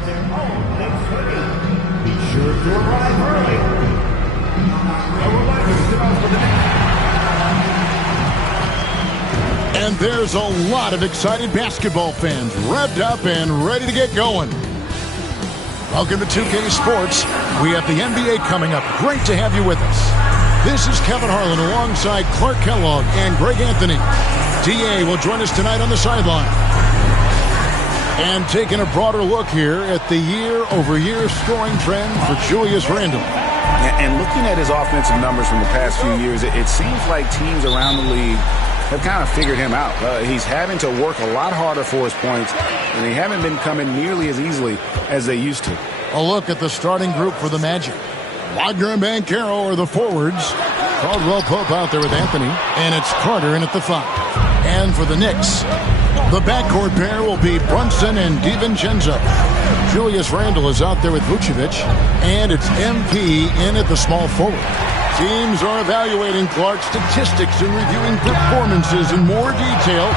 Be sure to arrive early. And there's a lot of excited basketball fans revved up and ready to get going. Welcome to 2K Sports. We have the NBA coming up. Great to have you with us. This is Kevin Harlan alongside Clark Kellogg and Greg Anthony. DA will join us tonight on the sideline. And taking a broader look here at the year-over-year scoring trend for Julius Randle. And looking at his offensive numbers from the past few years, it seems like teams around the league have kind of figured him out. He's having to work a lot harder for his points, and they haven't been coming nearly as easily as they used to. A look at the starting group for the Magic. Wagner and Banchero are the forwards. Caldwell Pope out there with Anthony, and it's Carter in at the 5. And for the Knicks, the backcourt pair will be Brunson and DiVincenzo. Julius Randle is out there with Vucevic, and it's MP in at the small forward. Teams are evaluating Clark's statistics and reviewing performances in more detail,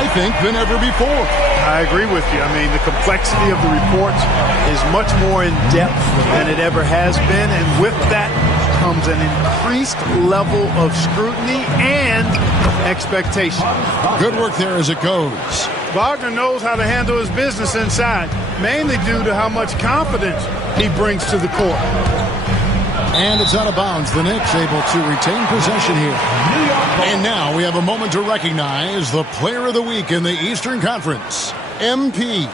I think, than ever before. I agree with you. I mean, the complexity of the reports is much more in depth than it ever has been, and with that comes an increased level of scrutiny and expectation. Good work there as it goes. Wagner knows how to handle his business inside, mainly due to how much confidence he brings to the court. And it's out of bounds. The Knicks able to retain possession here. And now we have a moment to recognize the player of the week in the Eastern Conference, MP.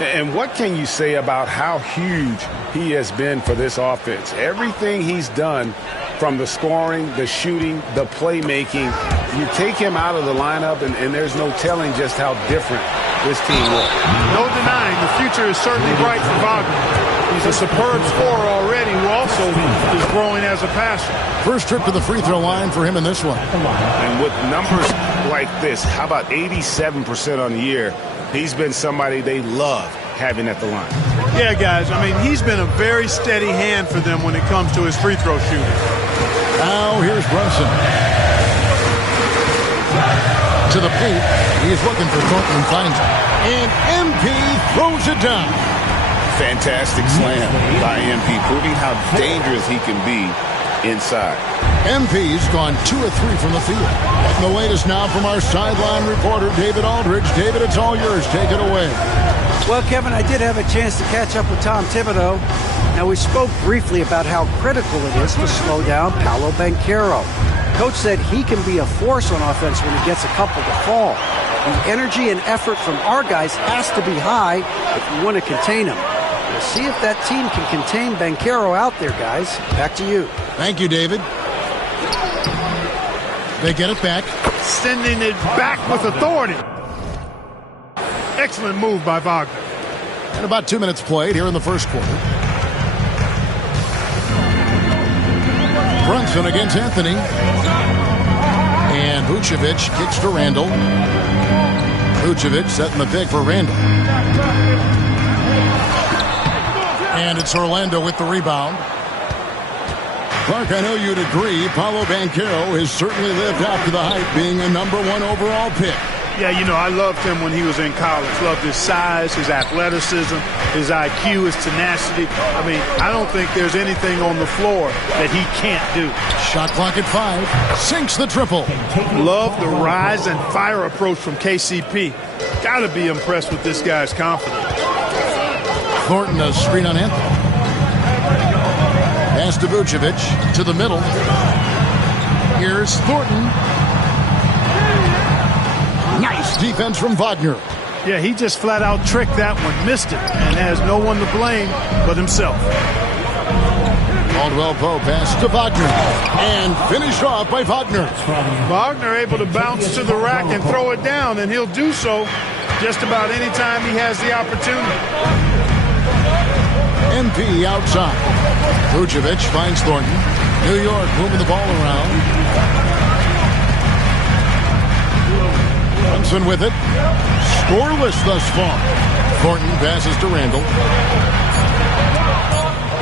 And what can you say about how huge he has been for this offense? Everything he's done, from the scoring, the shooting, the playmaking, you take him out of the lineup, and there's no telling just how different this team looks. No denying the future is certainly bright for Wagner. He's a superb scorer already who also is growing as a passer. First trip to the free throw line for him in this one. And with numbers like this, how about 87% on the year? He's been somebody they love having at the line. Yeah, guys, I mean, he's been a very steady hand for them when it comes to his free throw shooting. Now here's Brunson. To the paint. He's looking for Thornton and finds him. And MP throws it down. Fantastic slam by MP, proving how dangerous he can be inside. MP's gone 2 of 3 from the field. And the latest now from our sideline reporter, David Aldridge. David, it's all yours. Take it away. Well, Kevin, I did have a chance to catch up with Tom Thibodeau. Now, we spoke briefly about how critical it is to slow down Paolo Banchero. Coach said he can be a force on offense when he gets a couple to fall. The energy and effort from our guys has to be high if we want to contain him. We'll see if that team can contain Banchero out there, guys. Back to you. Thank you, David. They get it back. Sending it back with authority. Excellent move by Wagner. And about 2 minutes played here in the first quarter. Brunson against Anthony. And Vucevic kicks to Randle. Vucevic setting the pick for Randle. And it's Orlando with the rebound. Clark, I know you'd agree, Paolo Banchero has certainly lived up to the hype, being a #1 overall pick. Yeah, you know, I loved him when he was in college. Loved his size, his athleticism, his IQ, his tenacity. I mean, I don't think there's anything on the floor that he can't do. Shot clock at 5. Sinks the triple. Love the rise and fire approach from KCP. Got to be impressed with this guy's confidence. Thornton does screen on Anthony. Pass to Vucevic to the middle. Here's Thornton. Nice defense from Wagner. Yeah, he just flat out tricked that one, missed it, and has no one to blame but himself. Caldwell Pope pass to Wagner. And finished off by Wagner. Wagner able to bounce to the rack and throw it down, and he'll do so just about any time he has the opportunity. MP outside. Vucevic finds Thornton. New York moving the ball around. Brunson with it. Scoreless thus far. Thornton passes to Randle.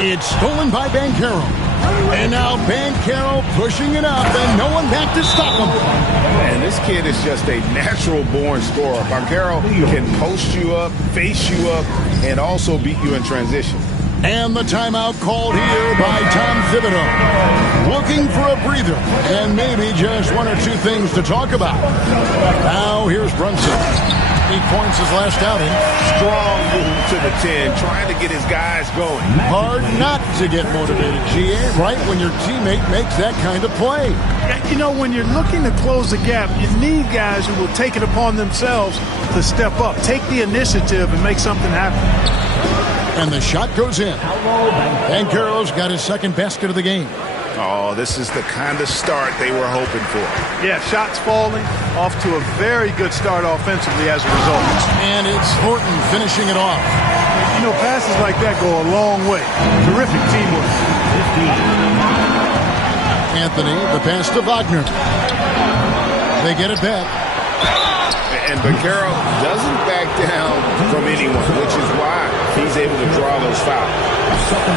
It's stolen by Banchero. And now Banchero pushing it up, and no one back to stop him. And this kid is just a natural-born scorer. Banchero can post you up, face you up, and also beat you in transition. And the timeout called here by Tom Thibodeau. Looking for a breather, and maybe just one or two things to talk about. Now here's Brunson. 8 points his last outing. Strong move to the 10, trying to get his guys going. Hard not to get motivated, GA, right when your teammate makes that kind of play. You know, when you're looking to close the gap, you need guys who will take it upon themselves to step up, take the initiative, and make something happen. And the shot goes in. Banchero's got his second basket of the game. Oh, this is the kind of start they were hoping for. Yeah, shots falling, off to a very good start offensively as a result. And it's Thornton finishing it off. You know, passes like that go a long way. Terrific teamwork. Anthony, the pass to Wagner. They get it back. And Banchero doesn't back down from anyone, which is why he's able to draw those fouls.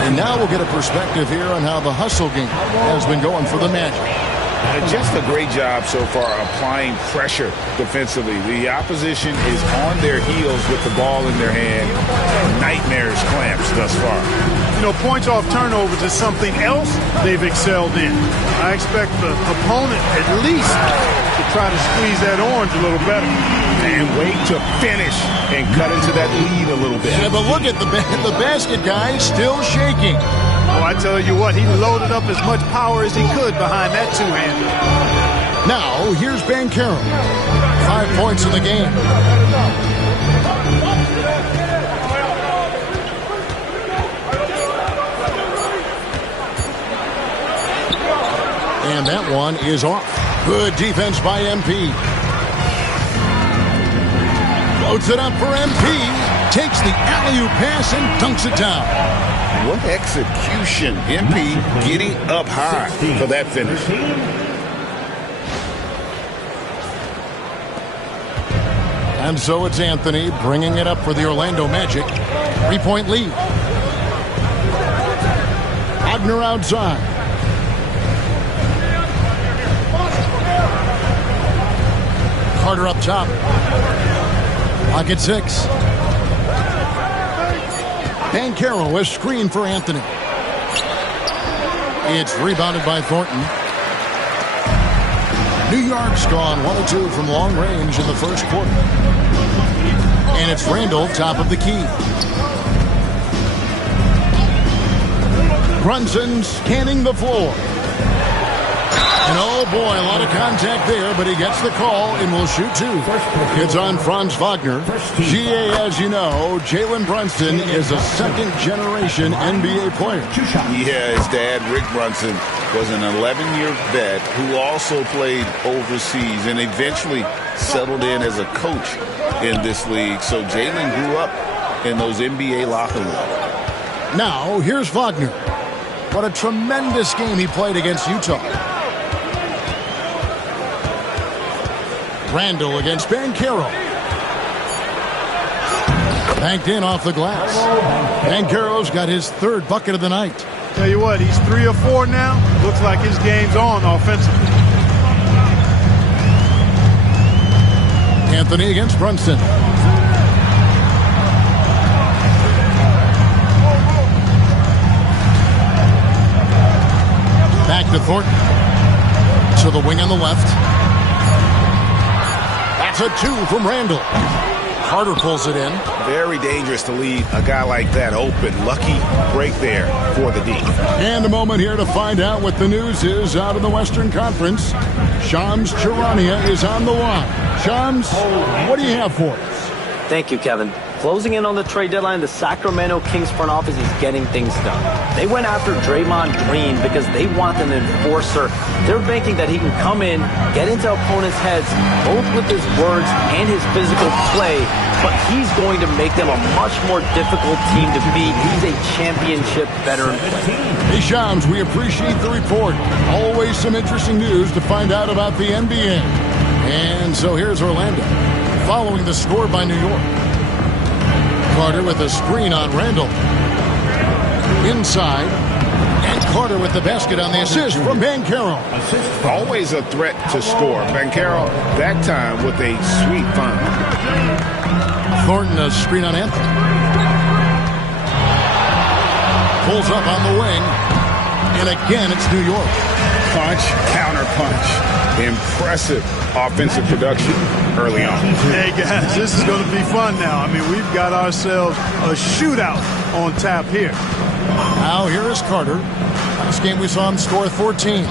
And now we'll get a perspective here on how the hustle game has been going for the Magic. Just a great job so far applying pressure defensively. The opposition is on their heels with the ball in their hand. Nightmares clamps thus far. You know, points off turnovers is something else they've excelled in. I expect the opponent at least to try to squeeze that orange a little better. And wait to finish and cut into that lead a little bit. Yeah, but look at the basket guy still shaking. Oh, I tell you what, he loaded up as much power as he could behind that two-hander. Now, here's Banchero. 5 points in the game. And that one is off. Good defense by MP. Floats it up for MP. Takes the alley-oop pass and dunks it down. What execution. MP getting up high for that finish. And so it's Anthony bringing it up for the Orlando Magic. 3-point lead. Wagner outside. Carter up top. Pocket 6. Banchero, a screen for Anthony. It's rebounded by Thornton. New York's gone 1 of 2 from long range in the first quarter. And it's Randall, top of the key. Brunson scanning the floor. And oh boy, a lot of contact there, but he gets the call and will shoot 2. It's on Franz Wagner. GA, as you know, Jalen Brunson is a second-generation NBA player. Yeah, his dad, Rick Brunson, was an 11-year vet who also played overseas and eventually settled in as a coach in this league. So Jalen grew up in those NBA locker rooms. Now, here's Wagner. What a tremendous game he played against Utah. Randall against Banchero. Banked in off the glass. Banchero's got his 3rd bucket of the night. Tell you what, he's 3 or 4 now. Looks like his game's on offensively. Anthony against Brunson. Back to Thornton. To the wing on the left. That's a 2 from Randall. Carter pulls it in. Very dangerous to leave a guy like that open. Lucky break there for the D. And a moment here to find out what the news is out in the Western Conference. Shams Charania is on the line. Shams, what do you have for us? Thank you, Kevin. Closing in on the trade deadline, the Sacramento Kings front office is getting things done. They went after Draymond Green because they want an enforcer. They're banking that he can come in, get into opponents' heads, both with his words and his physical play, but he's going to make them a much more difficult team to beat. He's a championship veteran player. Hey, Shams, we appreciate the report. Always some interesting news to find out about the NBA. And so here's Orlando, following the score by New York. Carter with a screen on Randall. inside. And Carter with the basket on the assist from Banchero. Always a threat to score. Banchero, that time with a sweet firm. Thornton, a screen on Anthony. Pulls up on the wing. And again, it's New York. Punch, counter punch. Impressive offensive production early on. Hey, guys, this is going to be fun now. I mean, we've got ourselves a shootout on tap here. Now here is Carter. Last game we saw him score 14.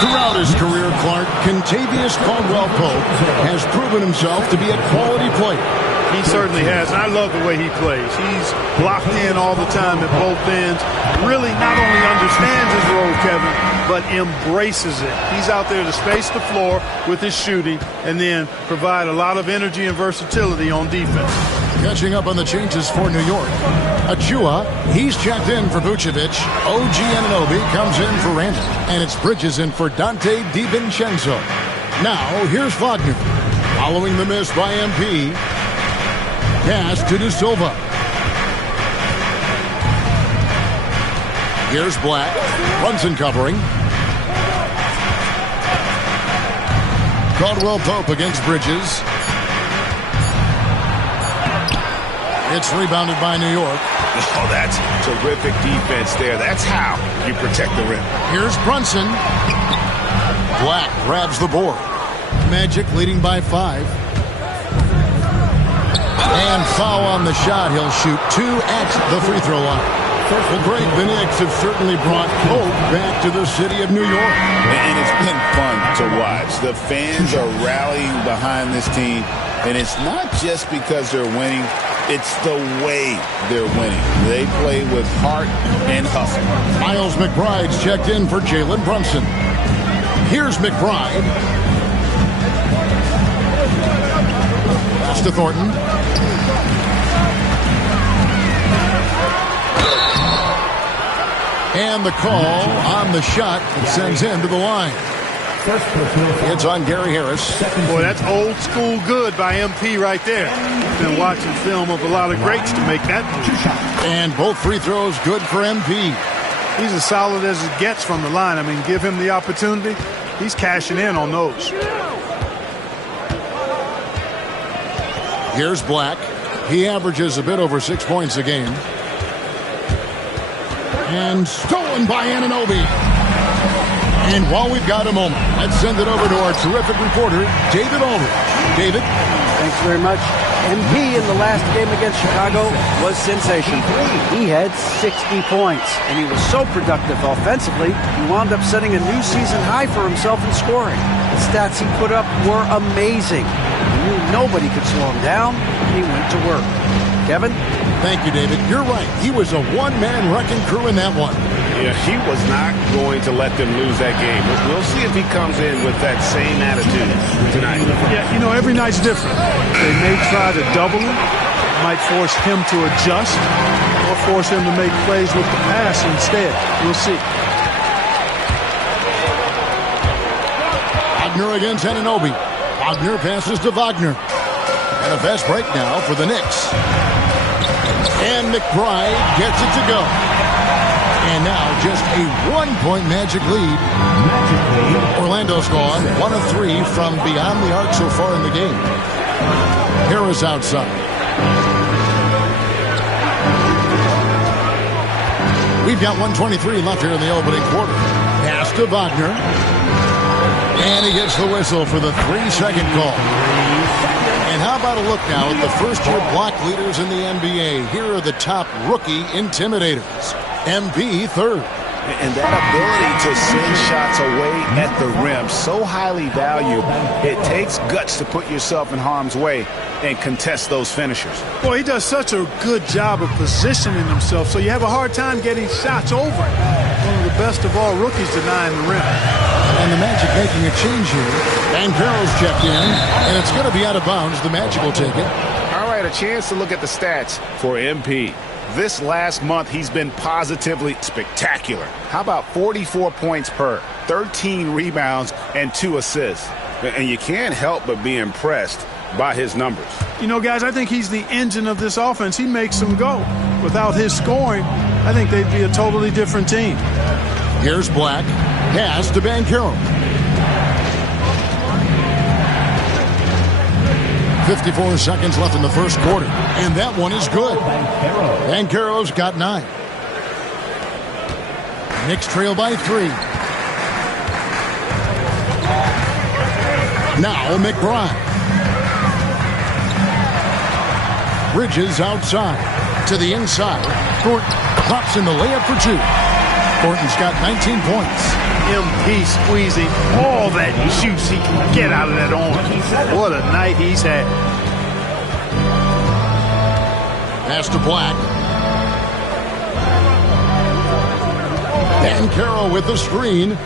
Throughout his career, Clark, Kentavious Caldwell-Pope has proven himself to be a quality player. He certainly has, and I love the way he plays. He's blocked in all the time at both ends. Really not only understands his role, Kevin, but embraces it. He's out there to space the floor with his shooting and then provide a lot of energy and versatility on defense. Catching up on the changes for New York. Achua, he's checked in for Vucevic. OG Anunoby comes in for Randall. And it's Bridges in for Dante DiVincenzo. Now, here's Wagner. Following the miss by MP. Pass to De Silva. Here's Black. Brunson covering. Caldwell-Pope against Bridges. It's rebounded by New York. Oh, that's terrific defense there. That's how you protect the rim. Here's Brunson. Black grabs the board. Magic leading by 5. And foul on the shot. He'll shoot 2 at the free throw line. Well, Greg, the Knicks have certainly brought hope back to the city of New York. And it's been fun to watch. The fans are rallying behind this team. And it's not just because they're winning. It's the way they're winning. They play with heart and hustle. Miles McBride's checked in for Jalen Brunson. Here's McBride. Pass to Thornton. And the call on the shot that sends him to the line. It's on Gary Harris. Boy, that's old school good by MP right there. Been watching film of a lot of greats to make that move. And both free throws good for MP. He's as solid as it gets from the line. I mean, give him the opportunity. He's cashing in on those. Here's Black. He averages a bit over 6 points a game. And stolen by Anunoby. And while we've got a moment, let's send it over to our terrific reporter, David Aldridge. David? Thanks very much. MP in the last game against Chicago was sensational. He had 60 points, and he was so productive offensively, he wound up setting a new season high for himself in scoring. The stats he put up were amazing. He knew nobody could slow him down, and he went to work. Kevin? Thank you, David. You're right. He was a one-man wrecking crew in that one. Yeah, he was not going to let them lose that game. We'll see if he comes in with that same attitude tonight. Yeah, you know, every night's different. They may try to double him, might force him to adjust, or force him to make plays with the pass instead. We'll see. Wagner against Anunoby. Wagner passes to Wagner. And a fast break now for the Knicks. And McBride gets it to go. And now just a 1-point Magic lead. Orlando's gone 1 of 3 from beyond the arc so far in the game. Harris outside. We've got 1:23 left here in the opening quarter. Pass to Wagner. And he gets the whistle for the 3-second call. And how about a look now at the first-year block leaders in the NBA? Here are the top rookie intimidators. MP third. And that ability to send shots away at the rim, so highly valued. It takes guts to put yourself in harm's way and contest those finishers. Boy, he does such a good job of positioning himself, so you have a hard time getting shots over him. One of the best of all rookies denying the rim. And the Magic making a change here. Banchero's checked in, and it's going to be out of bounds. The Magic will take it. All right, a chance to look at the stats for MP. This last month, he's been positively spectacular. How about 44 points per, 13 rebounds, and 2 assists? And you can't help but be impressed by his numbers. You know, guys, I think he's the engine of this offense. He makes them go. Without his scoring, I think they'd be a totally different team. Here's Black. Pass to Banchero. 54 seconds left in the first quarter. And that one is good. Banchero's got 9. Knicks trail by 3. Now McBride. Bridges outside. To the inside. Thornton pops in the layup for 2. Thornton's got 19 points. MP squeezing all that juice he can get out of that arm. What a night he's had. Pass to Black. Banchero with the screen.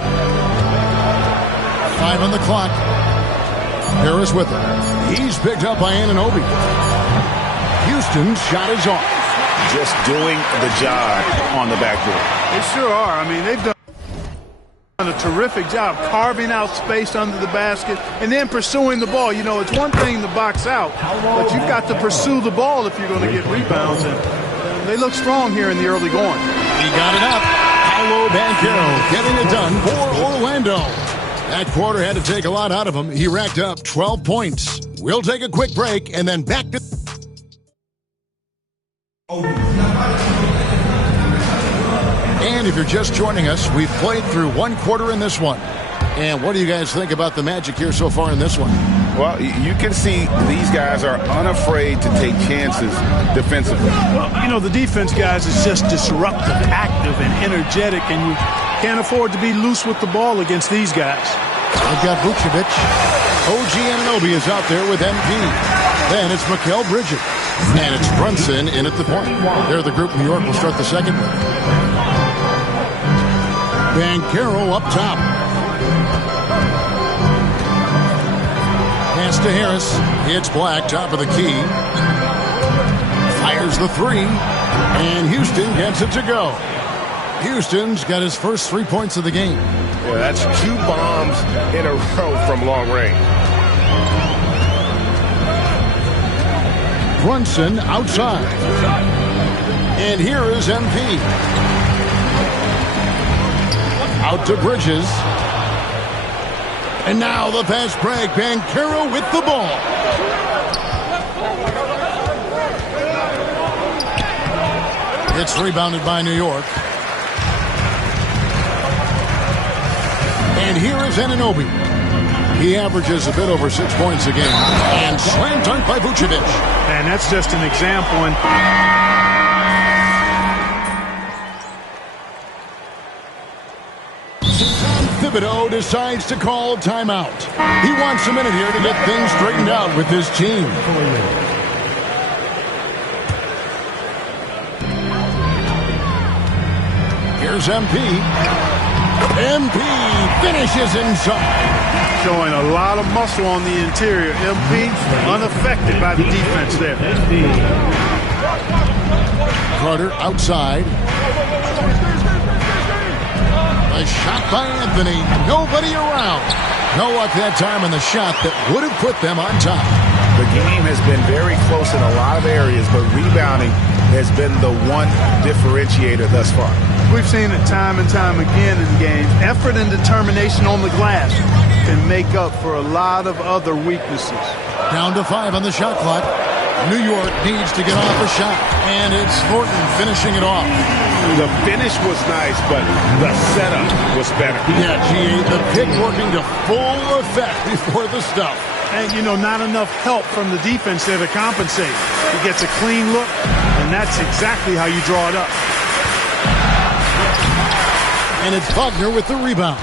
5 on the clock. Harris with it. He's picked up by Anunoby. Houston's shot is off. Just doing the job on the backboard. They sure are. I mean, they've done a terrific job carving out space under the basket and then pursuing the ball. You know, it's one thing to box out, but you've got to pursue the ball if you're going to get rebounds. And they look strong here in the early going. He got it up. Paolo Banchero getting it done for Orlando. That quarter had to take a lot out of him. He racked up 12 points. We'll take a quick break and then back to... And if you're just joining us, we've played through one quarter in this one. And what do you guys think about the Magic here so far in this one? Well, you can see these guys are unafraid to take chances defensively. Well, you know, the defense, guys, is just disruptive, active, and energetic, and you can't afford to be loose with the ball against these guys. I've got Vucevic. OG Anunoby is out there with MP. Then it's Mikal Bridges. And it's Brunson in at the point. They're the group New York will start the second with. Banchero up top. Pass to Harris. Hits Black, top of the key. Fires the 3. And Houston gets it to go. Houston's got his first 3 points of the game. Yeah, that's 2 bombs in a row from long range. Brunson outside. And here is MP. Out to Bridges. And now the fast break. Banchero with the ball. It's rebounded by New York. And here is Anunoby. He averages a bit over 6 points a game. And slam dunk by Vucevic. And that's just an example. And Thibodeau decides to call timeout. He wants a minute here to get things straightened out with his team. Here's MP. MP finishes inside. showing a lot of muscle on the interior. MP unaffected by the defense there. Carter outside. A shot by Anthony. Nobody around. No luck that time on the shot that would have put them on top. The game has been very close in a lot of areas, but rebounding has been the one differentiator thus far. We've seen it time and time again in games. Effort and determination on the glass can make up for a lot of other weaknesses. Down to 5 on the shot clock. New York needs to get off a shot, and it's Thornton finishing it off. The finish was nice, but the setup was better. Yeah, the pick working to full effect before the stuff. And, you know, not enough help from the defense there to compensate. He gets a clean look, and that's exactly how you draw it up. And it's Wagner with the rebound.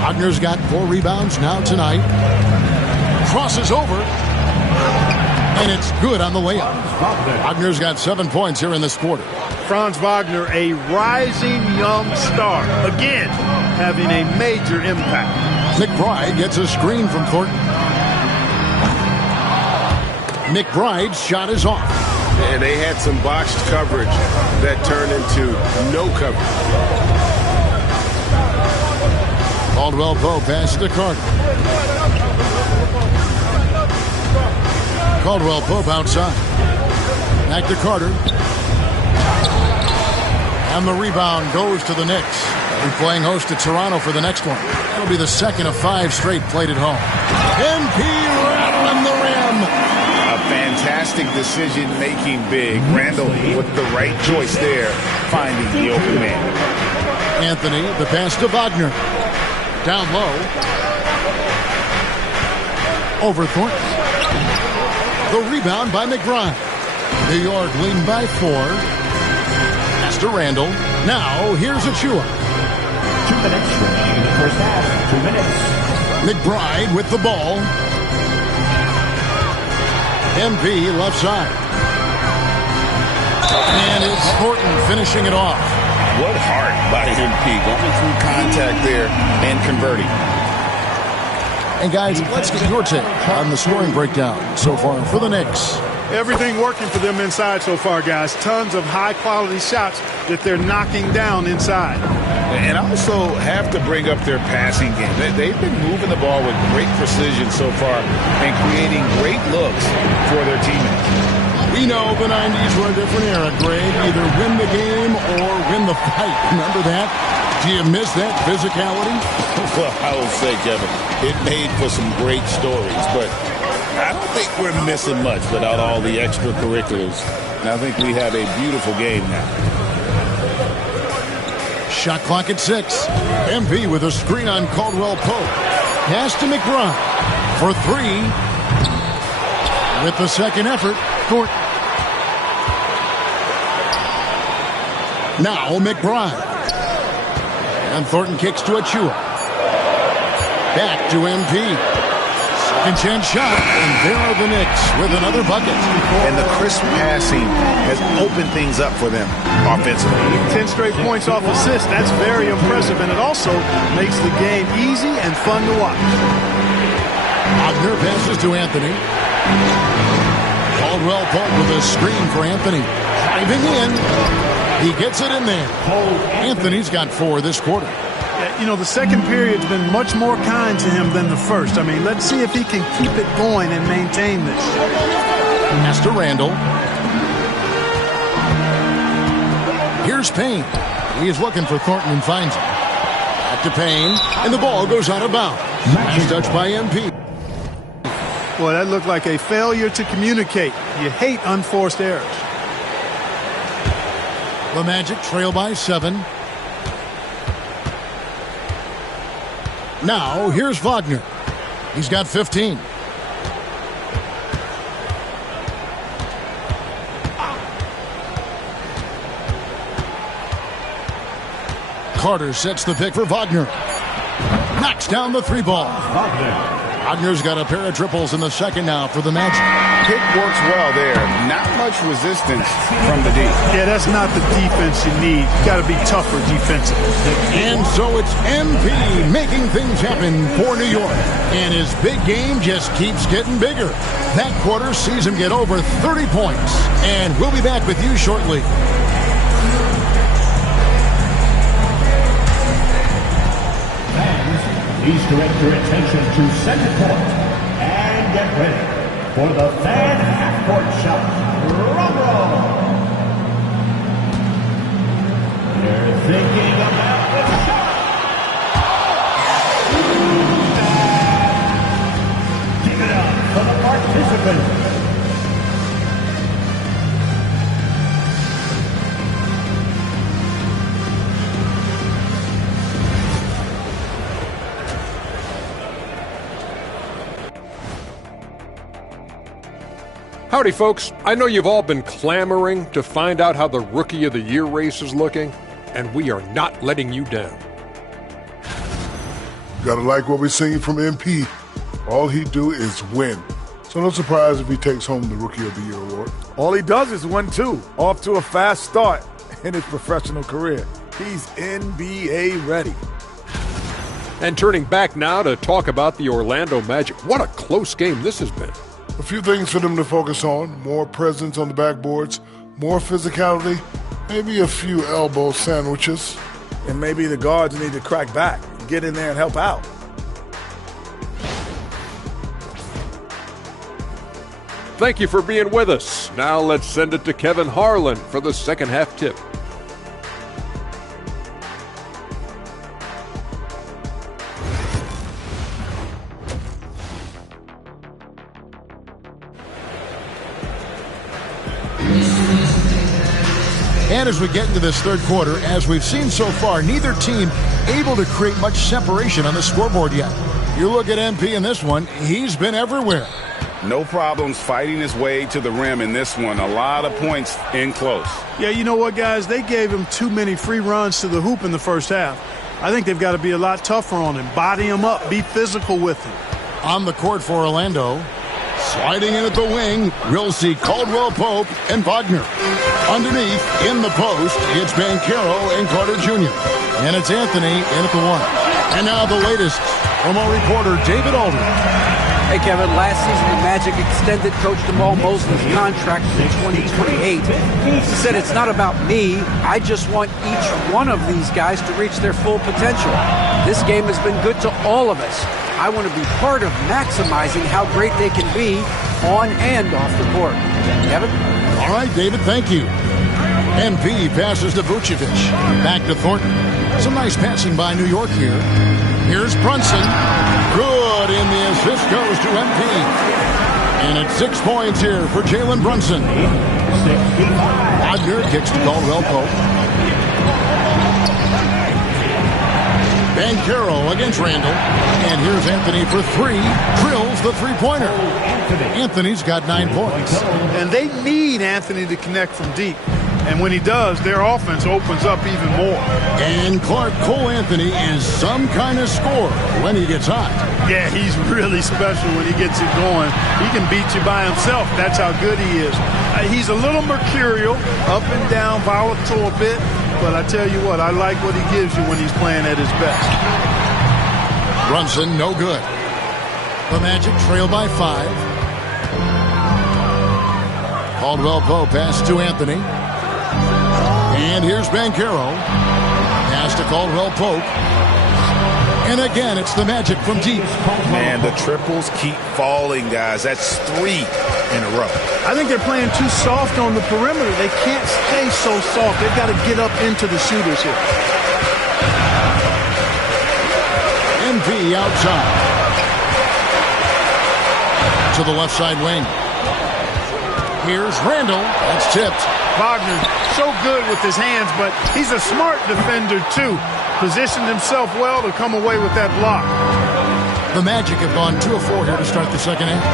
Wagner's got 4 rebounds now tonight. Crosses over. And it's good on the layup. Wagner's got 7 points here in this quarter. Franz Wagner, a rising young star. Again, having a major impact. McBride gets a screen from Thornton. McBride's shot is off. And they had some botched coverage that turned into no coverage. Caldwell Pope passes to Carter. Caldwell Pope outside. Back to Carter. And the rebound goes to the Knicks. They're playing host to Toronto for the next one. It'll be the second of 5 straight played at home. MP rattling the rim. A fantastic decision-making big. Randall with the right choice there, finding the open man. Anthony, the pass to Wagner. Down low. Over Thornton. The rebound by McBride. New York leading by 4. Pass to Randall. Now, here's Achua. 2 minutes remaining in the first half. 2 minutes. McBride with the ball. MP left side. And it's Thornton finishing it off. What heart by MP, going through contact there and converting. And guys, let's get your take on the scoring breakdown so far for the Knicks. Everything working for them inside so far, guys. Tons of high-quality shots that they're knocking down inside. And also have to bring up their passing game. They've been moving the ball with great precision so far and creating great looks for their teammates. We know the 90s were a different era, Greg. Either win the game or win the fight. Remember that? Do you miss that physicality? Well, I will say, Kevin, it made for some great stories, but I don't think we're missing much without all the extracurriculars. And I think we have a beautiful game now. Shot clock at 6. MP with a screen on Caldwell Pope. Pass to McBride for 3. With the second effort, Thornton. Now McBride. And Thornton kicks to Achua. Back to MP. Second chance shot, and there are the Knicks with another bucket. And the crisp passing has opened things up for them offensively. 10 straight points off assists. That's very impressive, and it also makes the game easy and fun to watch. Wagner passes to Anthony. Caldwell Pope with a screen for Anthony. Driving in. He gets it in there. Anthony's got 4 this quarter. You know, the second period's been much more kind to him than the first. I mean, let's see if he can keep it going and maintain this. Pass to Randall. Here's Payne. He is looking for Thornton and finds him. Back to Payne, and the ball goes out of bounds. He's touched by MP. Boy, that looked like a failure to communicate. You hate unforced errors. The Magic trail by 7. Now, here's Wagner. He's got 15. Carter sets the pick for Wagner. Knocks down the 3 ball. Wagner's got a pair of triples in the second now for the Magic. Pick works well there. Not much resistance from the D. Yeah, that's not the defense you need. You got to be tougher defensively. And so it's MP making things happen for New York. And his big game just keeps getting bigger. That quarter sees him get over 30 points. And we'll be back with you shortly. Please direct your attention to center court and get ready for the fan half-court shot. Drum roll. They're thinking about the shot. Give it up for the participants. Howdy, folks. I know you've all been clamoring to find out how the Rookie of the Year race is looking, and we are not letting you down. Gotta like what we're seeing from MP. All he do is win. So no surprise if he takes home the Rookie of the Year award. All he does is win, too. Off to a fast start in his professional career. He's NBA ready. And turning back now to talk about the Orlando Magic. What a close game this has been. A few things for them to focus on. More presence on the backboards, more physicality, maybe a few elbow sandwiches. And maybe the guards need to crack back, get in there and help out. Thank you for being with us. Now let's send it to Kevin Harlan for the second half tip. And as we get into this third quarter, as we've seen so far, neither team able to create much separation on the scoreboard yet. You look at MP in this one, he's been everywhere. No problems fighting his way to the rim in this one. A lot of points in close. Yeah, you know what, guys? They gave him too many free runs to the hoop in the first half. I think they've got to be a lot tougher on him. Body him up. Be physical with him. On the court for Orlando. Sliding in at the wing, we'll see Caldwell Pope and Wagner. Underneath, in the post, it's Banchero and Carter Jr. And it's Anthony in at the one. And now the latest from our reporter, David Aldridge. Hey, Kevin, last season the Magic extended Coach Jamal Mosley's contract to 2028. He said, it's not about me. I just want each one of these guys to reach their full potential. This game has been good to all of us. I want to be part of maximizing how great they can be on and off the court. Kevin? All right, David, thank you. MP passes to Vucevic. Back to Thornton. Some nice passing by New York here. Here's Brunson. Good, and the assist goes to MP. And it's 6 points here for Jalen Brunson. Wagner kicks to Caldwell Pope. Banchero against Randall. And here's Anthony for three. Drills the three-pointer. Anthony's got 9 points. And they need Anthony to connect from deep. And when he does, their offense opens up even more. And Cole Anthony is some kind of scorer when he gets hot. Yeah, he's really special when he gets it going. He can beat you by himself. That's how good he is. He's a little mercurial, up and down, volatile a bit. But I tell you what, I like what he gives you when he's playing at his best. Brunson, no good. The Magic trail by 5. Caldwell Pope pass to Anthony. And here's Banchero. Pass to Caldwell Pope. And again, it's the Magic from deep. Man, the triples keep falling, guys. That's 3 in a row. I think they're playing too soft on the perimeter. They can't stay so soft. They've got to get up into the shooters here. MP outside. To the left side wing. Here's Randall. That's tipped. Wagner, so good with his hands, but he's a smart defender, too. Positioned himself well to come away with that block. The Magic have gone 2 of 4 here to start the second half.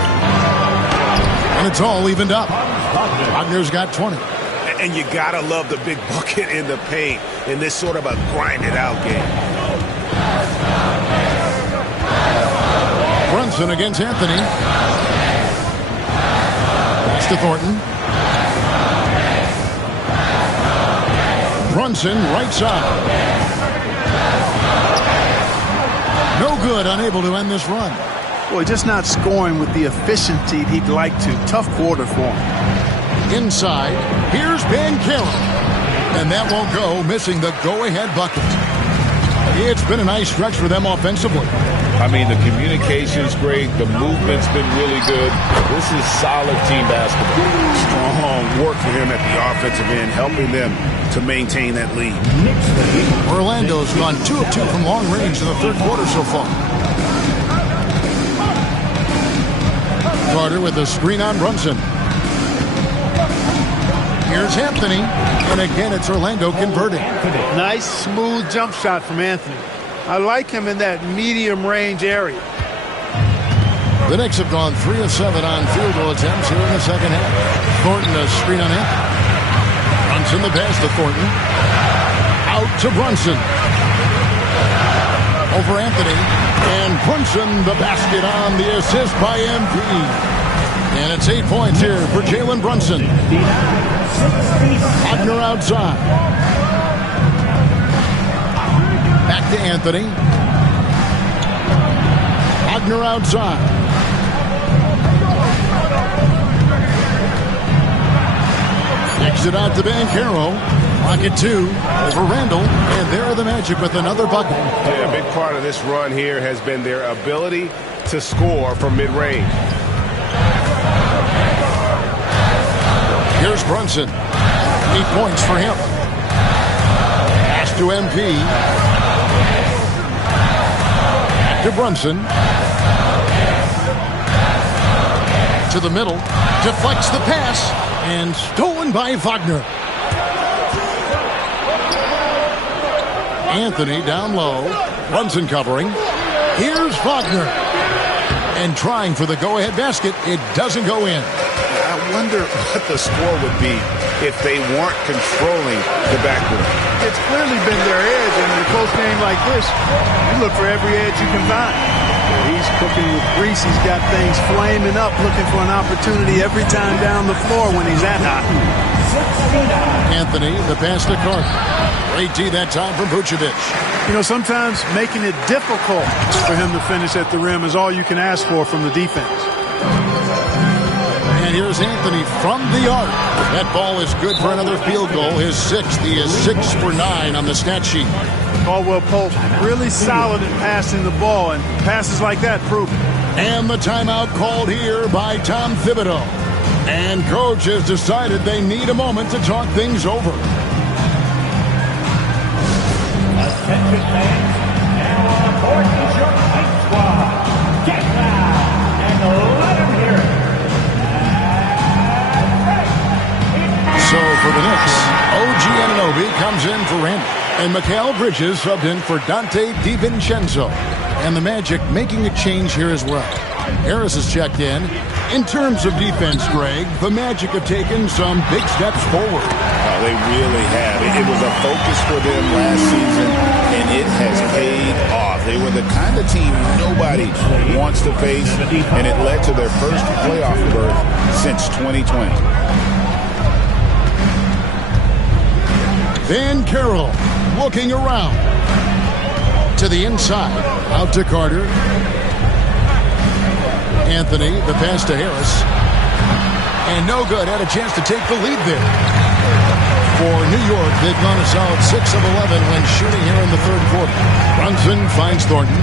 And it's all evened up. Wagner's got 20. And you got to love the big bucket in the paint in this sort of a grinded-out game. Brunson against Anthony. Pass to Thornton. Brunson, right side. No good, unable to end this run. Boy, just not scoring with the efficiency he'd like to. Tough quarter for him. Inside, here's Banchero. And that won't go, missing the go-ahead bucket. It's been a nice stretch for them offensively. I mean, the communication's great. The movement's been really good. This is solid team basketball. Strong work for him at the offensive end, helping them to maintain that lead. Orlando's gone 2 of 2 from long range in the third quarter so far. Carter with a screen on Brunson. Here's Anthony. And again, it's Orlando converting. Nice, smooth jump shot from Anthony. I like him in that medium range area. The Knicks have gone 3 of 7 on field goal attempts here in the second half. Thornton a screen on Anthony. Brunson the pass to Thornton. Out to Brunson. Over Anthony. And Brunson the basket on the assist by MP. And it's 8 points here for Jalen Brunson. Wagner outside. Back to Anthony. Wagner outside. Kicks it out to Banchero. Pocket 2 over Randall. And there are the Magic with another bucket. Yeah, a big part of this run here has been their ability to score from mid-range. Here's Brunson. 8 points for him. Pass to MP. Back to Brunson. To the middle. Deflects the pass. And stolen by Wagner. Anthony down low. Brunson covering. Here's Wagner. And trying for the go-ahead basket. It doesn't go in. I wonder what the score would be if they weren't controlling the backboard. It's clearly been their edge, and in a close game like this, you look for every edge you can find. He's cooking with grease. He's got things flaming up, looking for an opportunity every time down the floor when he's that hot. Anthony, the pass to Carter. Great D that time from Vucevic. You know, sometimes making it difficult for him to finish at the rim is all you can ask for from the defense. And here's Anthony from the arc. That ball is good for another field goal. His sixth. He is 6 for 9 on the stat sheet. Caldwell Pope really solid in passing the ball, and passes like that prove it. And the timeout called here by Tom Thibodeau. And coach has decided they need a moment to talk things over. Attention fans, now on the court is your fight squad. Get loud and let them hear it. So for the Knicks, OG Anunoby comes in for Randall. And Mikal Bridges subbed in for Dante DiVincenzo. And the Magic making a change here as well. Harris has checked in. In terms of defense, Greg, the Magic have taken some big steps forward. Oh, they really have. It was a focus for them last season, and it has paid off. They were the kind of team nobody wants to face, and it led to their first playoff berth since 2020. Van Carroll looking around. To the inside. Out to Carter. Anthony, the pass to Harris. And no good. Had a chance to take the lead there. For New York, they've gone a solid 6 of 11 when shooting here in the third quarter. Brunson finds Thornton.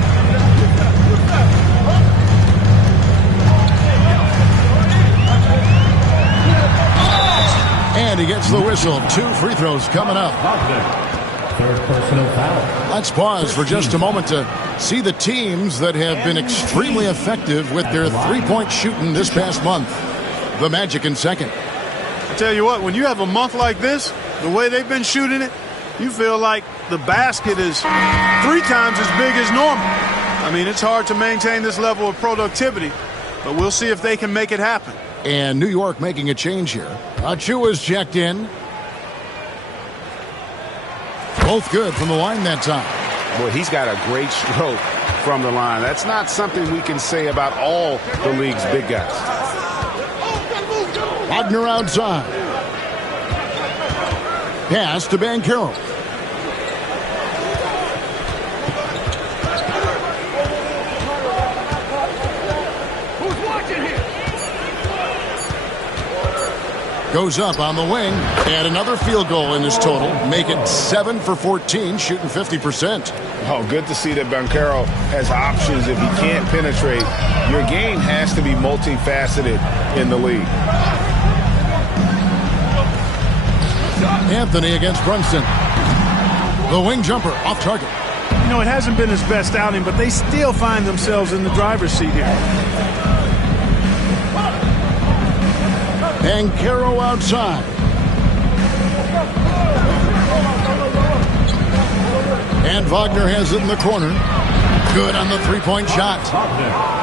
And he gets the whistle. 2 free throws coming up. Third personal foul. Let's pause for just a moment to see the teams that have been extremely effective with their three-point shooting this past month. The Magic in second. I tell you what, when you have a month like this, the way they've been shooting it, you feel like the basket is 3 times as big as normal. I mean, it's hard to maintain this level of productivity, but we'll see if they can make it happen. And New York making a change here. Achua's checked in. Both good from the line that time. Boy, he's got a great stroke from the line. That's not something we can say about all the league's big guys. Wagner outside. Pass to Banchero. Goes up on the wing, and another field goal in his total. Make it 7 for 14, shooting 50%. Oh, good to see that Banchero has options if he can't penetrate. Your game has to be multifaceted in the league. Anthony against Brunson. The wing jumper off target. You know, it hasn't been his best outing, but they still find themselves in the driver's seat here. Banchero outside. And Wagner has it in the corner. Good on the three-point shot.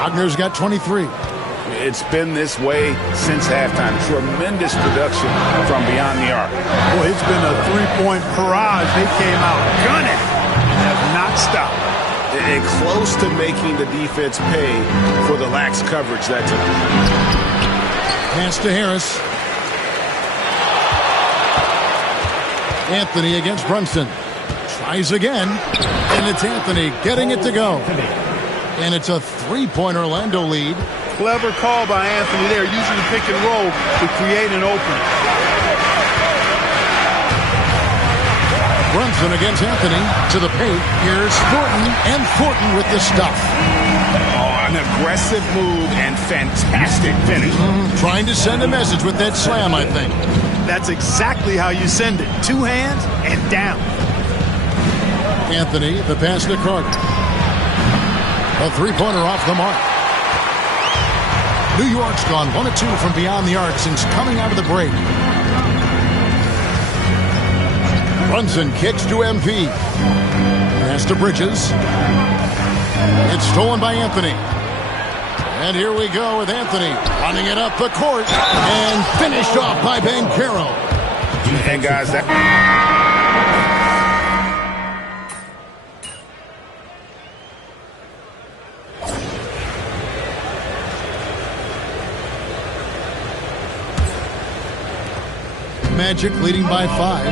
Wagner's got 23. It's been this way since halftime. Tremendous production from beyond the arc. Boy, it's been a three-point barrage. They came out gunning and have not stopped. And close to making the defense pay for the lax coverage that time. Pass to Harris. Anthony against Brunson. Tries again. And it's Anthony getting it to go. And it's a 3-point Orlando lead. Clever call by Anthony there, using the pick and roll to create an opening. Brunson against Anthony to the paint. Here's Thornton, and Thornton with the stuff. Oh, an aggressive move and fantastic finish. Trying to send a message with that slam, I think. that's exactly how you send it. Two hands and down. Anthony, the pass to Carter. A three-pointer off the mark. New York's gone 1 of 2 from beyond the arc since coming out of the break. Brunson kicks to MP. Pass to Bridges. It's stolen by Anthony. And here we go with Anthony running it up the court and finished off by Banchero. And guys, that Magic leading by 5.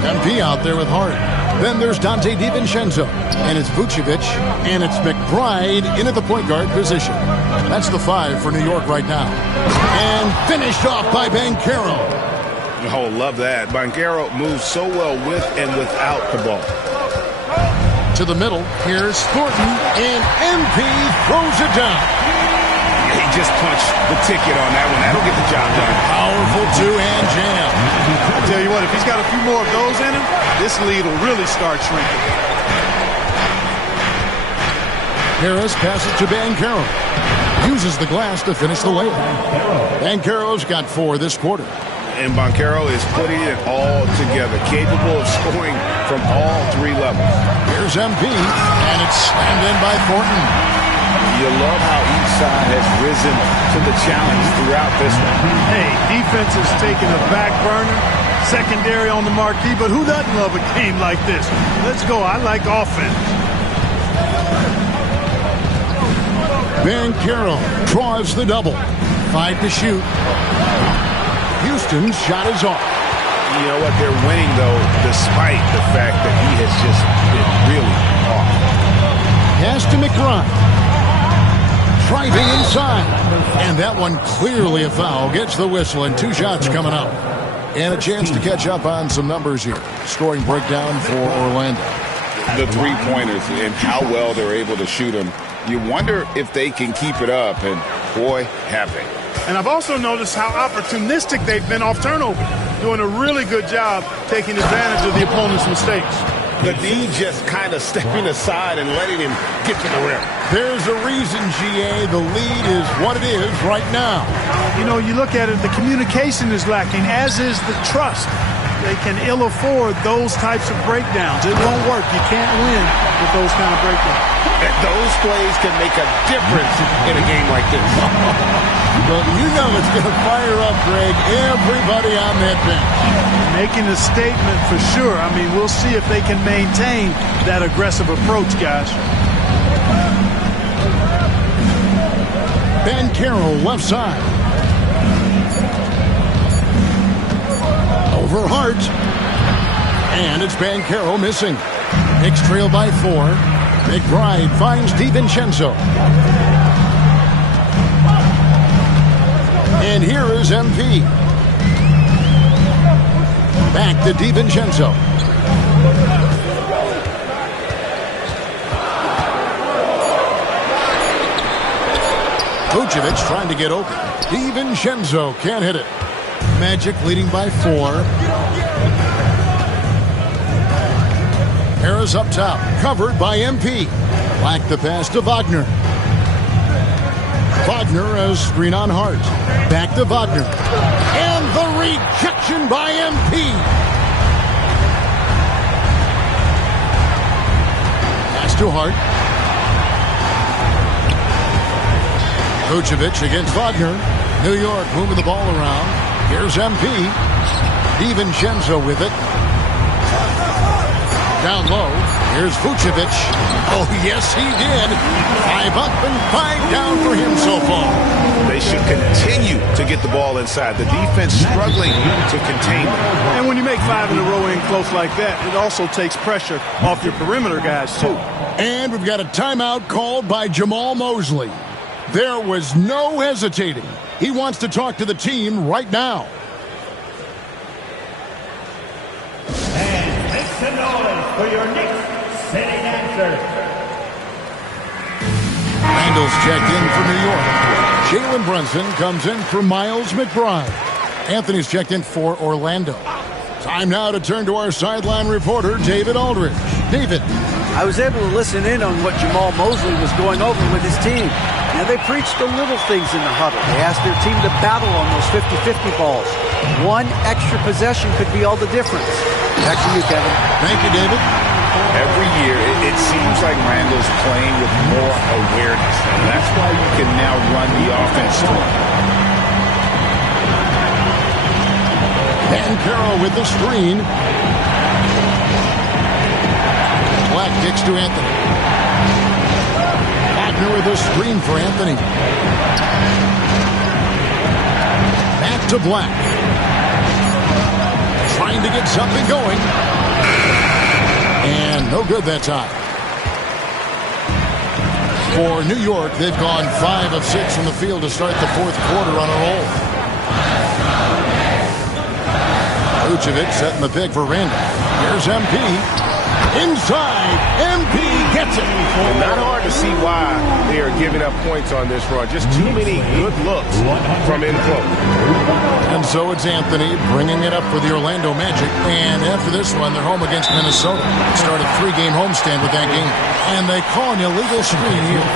MP out there with Hart. Then there's Dante DiVincenzo. And it's Vucevic. And it's McBride in at the point guard position. That's the 5 for New York right now. And finished off by Banchero. Oh, love that. Banchero moves so well with and without the ball. To the middle. Here's Thornton. And MP throws it down. He just punched the ticket on that one. That'll get the job done. Powerful two-hand jam. I tell you what, if he's got a few more of those in him, this lead will really start shrinking. Harris passes to Banchero. Uses the glass to finish the layup. Banchero's got 4 this quarter. And Banchero is putting it all together, capable of scoring from all 3 levels. Here's MP, and it's slammed in by Thornton. You love how each side has risen to the challenge throughout this one. Hey, defense is taking a back burner, secondary on the marquee, but who doesn't love a game like this? Let's go. I like offense. Banchero draws the double. 5 to shoot. Houston's shot is off. You know what? They're winning, though, despite the fact that he has just been really off. Pass to McBride. Driving inside. And that one clearly a foul. Gets the whistle and 2 shots coming up. And a chance to catch up on some numbers here. Scoring breakdown for Orlando. The three-pointers and how well they're able to shoot them. You wonder if they can keep it up, and boy, have they. And I've also noticed how opportunistic they've been off turnover, doing a really good job taking advantage of the opponent's mistakes. The D just kind of stepping aside and letting him get to the rim. There's a reason, GA, the lead is what it is right now. You know, you look at it, the communication is lacking, as is the trust. They can ill afford those types of breakdowns. It won't work. You can't win with those kind of breakdowns. Those plays can make a difference in a game like this. Well, you know it's going to fire up, Greg, everybody on that bench. Making a statement for sure. I mean, we'll see if they can maintain that aggressive approach, guys. Banchero left side. Over Hart. And it's Banchero missing. Knicks trail by 4. McBride finds DiVincenzo. And here is MP. Back to DiVincenzo. Vucevic trying to get open. DiVincenzo can't hit it. Magic leading by 4. Harris up top, covered by MP. Back the pass to Wagner. Wagner as screen on Hart. Back to Wagner. And the rejection by MP. Pass to Hart. Vucevic against Wagner. New York moving the ball around. Here's MP. DiVincenzo with it. Down low. Here's Vucevic. Oh, yes, he did. 5 up and 5 down for him so far. They should continue to get the ball inside. The defense struggling to contain them. And when you make 5 in a row in close like that, it also takes pressure off your perimeter guys, too. And we've got a timeout called by Jamal Mosley. There was no hesitating. He wants to talk to the team right now. And make some noise for your Knicks sitting answer. Randall's checked in for New York. Jalen Brunson comes in for Miles McBride. Anthony's checked in for Orlando. Time now to turn to our sideline reporter, David Aldridge. David. I was able to listen in on what Jamal Mosley was going over with his team. Now, they preached the little things in the huddle. They asked their team to battle on those 50-50 balls. One extra possession could be all the difference. Back to you, Kevin. Thank you, David. Every year, it seems like Randall's playing with more awareness, and that's why you can now run the offense to him. Banchero with the screen. Black kicks to Anthony. Wagner with the screen for Anthony. Back to Black. Trying to get something going. And no good that time. For New York, they've gone 5 of 6 from the field to start the fourth quarter on a roll. Vucevic setting the pick for Randall. Here's MP. Inside. MP gets it. And not hard to see why they are giving up points on this run. Just too many good looks from in close. And so it's Anthony bringing it up for the Orlando Magic. And after this one, they're home against Minnesota. Start a 3-game homestand with that game. And they call an illegal screen here.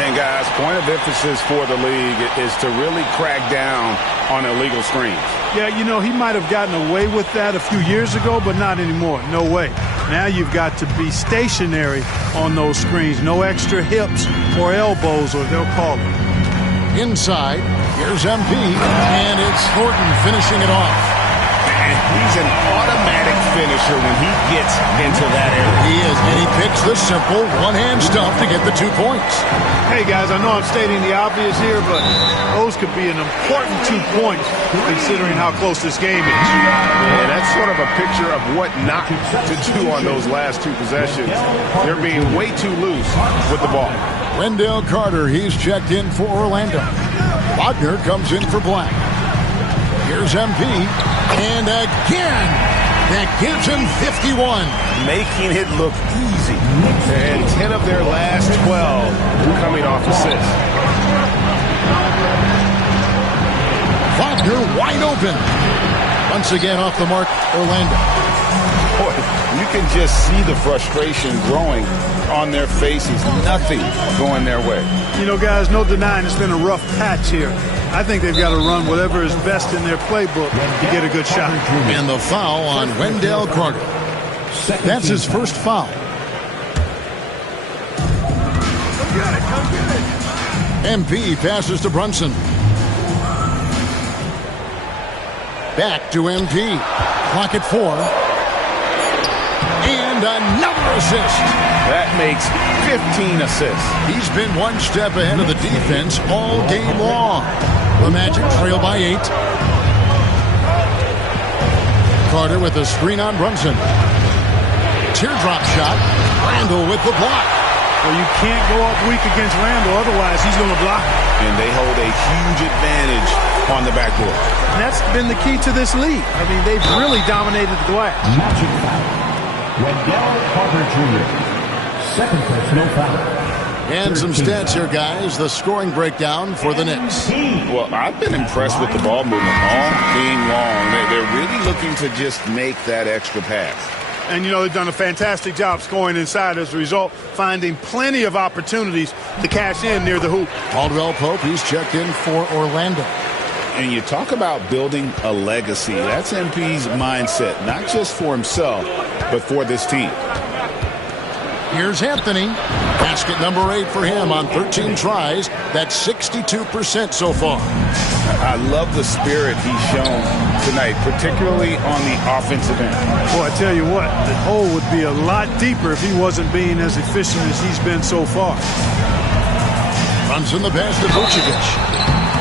And guys, point of emphasis for the league is to really crack down on illegal screens. Yeah, you know, he might have gotten away with that a few years ago, but not anymore. No way. Now you've got to be stationary on those screens. No extra hips or elbows, or they'll call it. Inside, here's MP, and it's Thornton finishing it off. And he's an automatic finisher when he gets into that area. He is, and he picks the simple one-hand stuff to get the 2 points. Hey, guys, I know I'm stating the obvious here, but those could be an important 2 points considering how close this game is. And that's sort of a picture of what not to do on those last 2 possessions. They're being way too loose with the ball. Wendell Carter, he's checked in for Orlando. Wagner comes in for Black. Here's MP, and again, that gives him 51. Making it look easy. And 10 of their last 12 coming off assists. Wagner wide open. Once again off the mark, Orlando. Boy, you can just see the frustration growing on their faces. Nothing going their way. You know, guys, no denying it's been a rough patch here. I think they've got to run whatever is best in their playbook to get a good shot. And the foul on Wendell Carter. That's his first foul. MP passes to Brunson. Back to MP. Clock at 4. And another assist. That makes 15 assists. He's been one step ahead of the defense all game long. The Magic trail by 8. Carter with a screen on Brunson. Teardrop shot. Randall with the block. Well, you can't go up weak against Randall, otherwise he's going to block. And they hold a huge advantage on the backboard. And that's been the key to this league. I mean, they've really dominated the glass. Magic foul. Wendell Carter Jr. Second personal foul. And some stats here, guys. The scoring breakdown for the Knicks. Well, I've been impressed with the ball movement all game long. They're really looking to just make that extra pass. And, you know, they've done a fantastic job scoring inside as a result, finding plenty of opportunities to cash in near the hoop. Caldwell Pope, he's checked in for Orlando. And you talk about building a legacy. That's MP's mindset, not just for himself, but for this team. Here's Anthony. Basket number 8 for him on 13 tries. That's 62% so far. I love the spirit he's shown tonight, particularly on the offensive end. Boy, I tell you what, the hole would be a lot deeper if he wasn't being as efficient as he's been so far. Runs in the pass to Vucevic.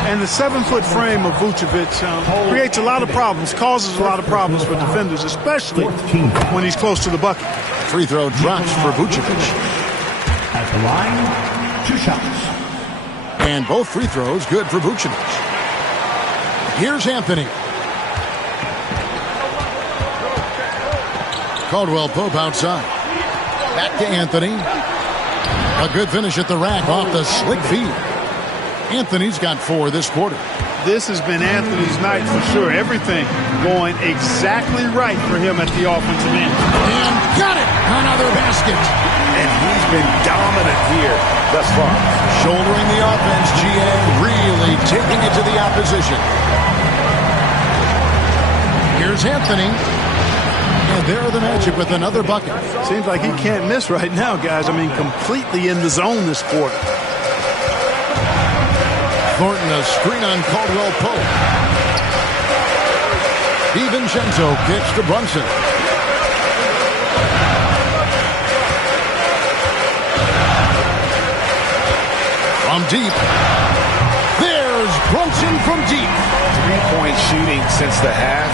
And the 7-foot frame of Vucevic creates a lot of problems, causes a lot of problems for defenders, especially when he's close to the bucket. Free throw drops for Vucevic. At the line, 2 shots. And both free throws good for Vucevic. Here's Anthony. Caldwell Pope outside. Back to Anthony. A good finish at the rack off the slick feed. Anthony's got 4 this quarter. This has been Anthony's night for sure. Everything going exactly right for him at the offensive end. And got it! Another basket. And he's been dominant here thus far. Shouldering the offense, GA really taking it to the opposition. Here's Anthony. And there the Magic with another bucket. Seems like he can't miss right now, guys. I mean, completely in the zone this quarter. Thornton, a screen on Caldwell Pope. DiVincenzo kicks to Brunson. From deep. There's Brunson from deep. Three-point shooting since the half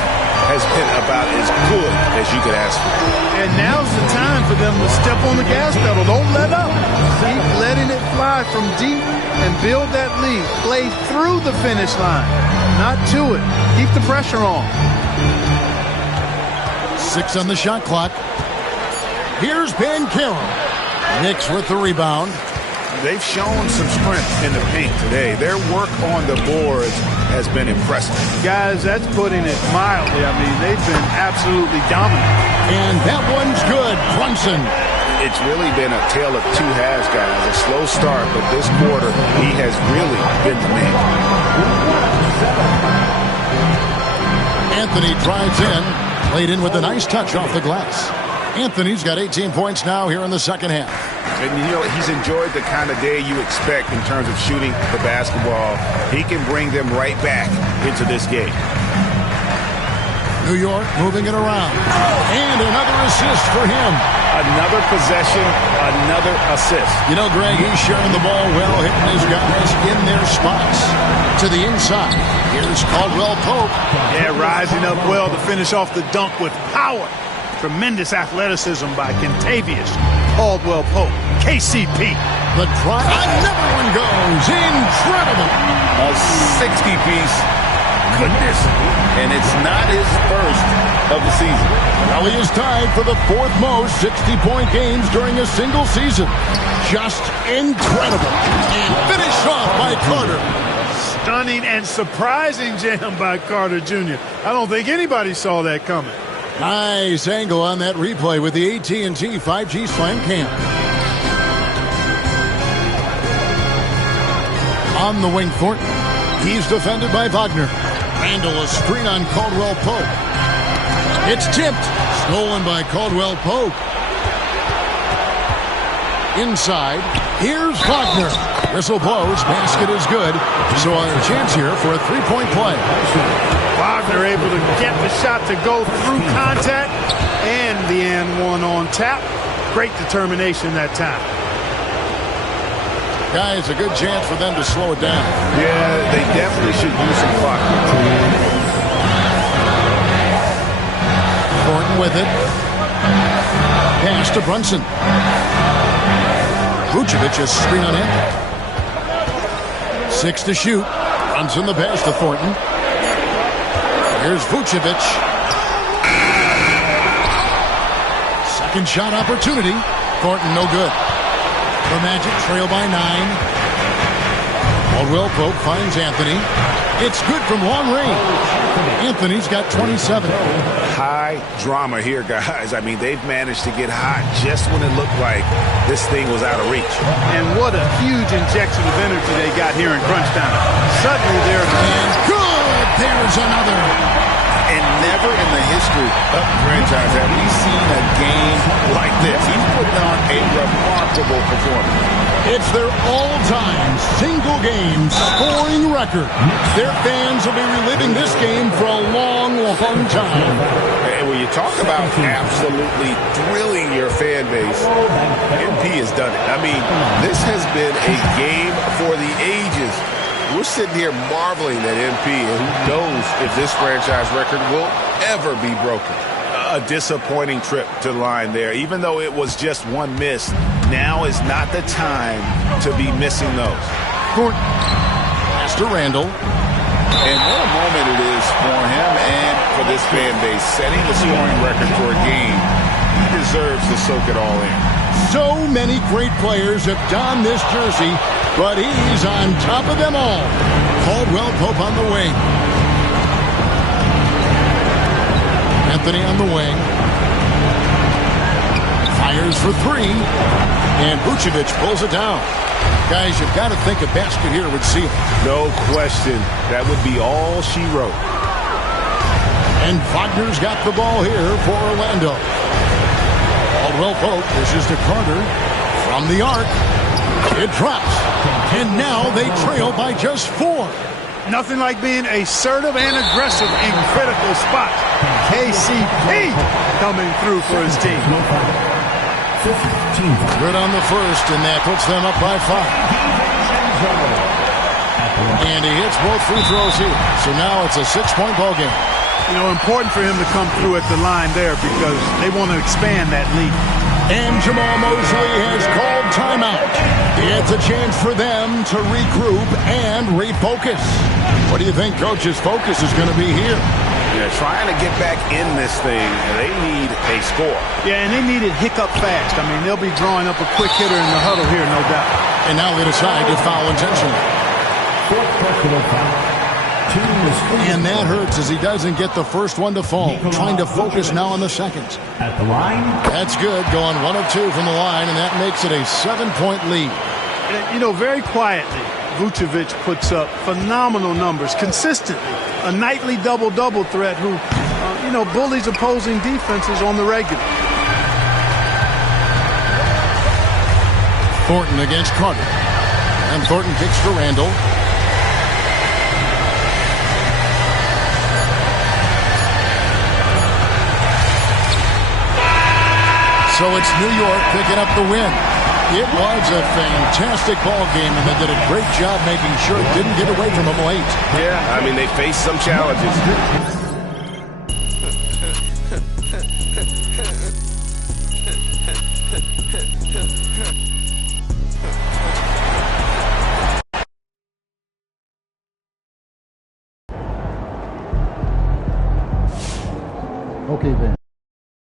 has been about as good as you could ask for. And now's the time for them to step on the gas pedal. Don't let up. Keep letting it fly from deep and build that lead. Play through the finish line, not to it. Keep the pressure on. 6 on the shot clock. Here's Banchero. Knicks with the rebound. They've shown some strength in the paint today. Their work on the boards has been impressive. Guys, that's putting it mildly. I mean, they've been absolutely dominant. And that one's good. Brunson. It's really been a tale of two halves, guys. A slow start, but this quarter, he has really been the man. Anthony drives in. Played in with a nice touch off the glass. Anthony's got 18 points now here in the second half. And, you know, he's enjoyed the kind of day you expect in terms of shooting the basketball. He can bring them right back into this game. New York moving it around. And another assist for him. Another possession, another assist. You know, Greg, he's sharing the ball well, hitting his guys in their spots. To the inside. Here's Caldwell Pope. Yeah, rising up well to finish off the dunk with power. Tremendous athleticism by Kentavious Caldwell Pope. KCP. The try. Another one goes. Incredible. A 60-piece. Goodness. And it's not his first of the season. Well, he is tied for the 4th most 60-point games during a single season. Just incredible. And finished off by Carter. Stunning and surprising jam by Carter Jr. I don't think anybody saw that coming. Nice angle on that replay with the AT&T 5G Slam Cam. On the wing, Thornton. He's defended by Wagner. Randall, a screen on Caldwell Pope. It's tipped. Stolen by Caldwell Pope. Inside. Here's Wagner. Whistle blows. Basket is good. So a chance here for a three-point play. Wagner able to get the shot to go through contact and the and one on tap. Great determination that time. Guys, a good chance for them to slow it down. Yeah, they definitely should use some clock control. Thornton with it. Pass to Brunson. Vucevic is screen on Anthony. 6 to shoot. Brunson the pass to Thornton. Here's Vucevic. Second shot opportunity. Thornton no good. The Magic trail by 9. Caldwell Pope finds Anthony. It's good from long range. Anthony's got 27. High drama here, guys. I mean, they've managed to get hot just when it looked like this thing was out of reach. And what a huge injection of energy they got here in crunch time. Suddenly they're... And good! There's another. And never in the history of the franchise have we seen a game like this. He's putting on a remarkable performance. It's their all-time single-game scoring record. Their fans will be reliving this game for a long, long time. And when you talk about absolutely thrilling your fan base, MP has done it. I mean, this has been a game for the ages. We're sitting here marveling at MP, and who knows if this franchise record will ever be broken. A disappointing trip to the line there. Even though it was just one miss, now is not the time to be missing those. Thornton. Pass to Randall. And what a moment it is for him and for this fan base. Setting the scoring record for a game, he deserves to soak it all in. So many great players have donned this jersey, but he's on top of them all. Caldwell Pope on the wing. Anthony on the wing. Fires for three. And Vucevic pulls it down. Guys, you've got to think a basket here would seal it. No question. That would be all she wrote. And Wagner's got the ball here for Orlando. Caldwell Pope pushes to Carter from the arc. It drops. And now they trail by just 4. Nothing like being assertive and aggressive in critical spots. KCP coming through for his team. Good on the first, and that puts them up by 5. And he hits both free throws here. So now it's a 6-point ball game. You know, important for him to come through at the line there because they want to expand that lead. And Jamal Mosley has called timeout. It's a chance for them to regroup and refocus. What do you think Coach's focus is going to be here? They're trying to get back in this thing, and they need a score. Yeah, and they need it hiccup fast. I mean, they'll be drawing up a quick hitter in the huddle here, no doubt. And now they decide to foul intentionally. Fourth personal foul. And that hurts as he doesn't get the first one to fall. Trying to focus now on the second. At the line. That's good. Going 1 of 2 from the line, and that makes it a 7-point lead. And, you know, very quietly, Vucevic puts up phenomenal numbers consistently. A nightly double-double threat who, you know, bullies opposing defenses on the regular. Thornton against Carter. And Thornton kicks for Randall. So it's New York picking up the win. It was a fantastic ball game, and they did a great job making sure it didn't get away from them late. Yeah, I mean, they faced some challenges. Okay, then.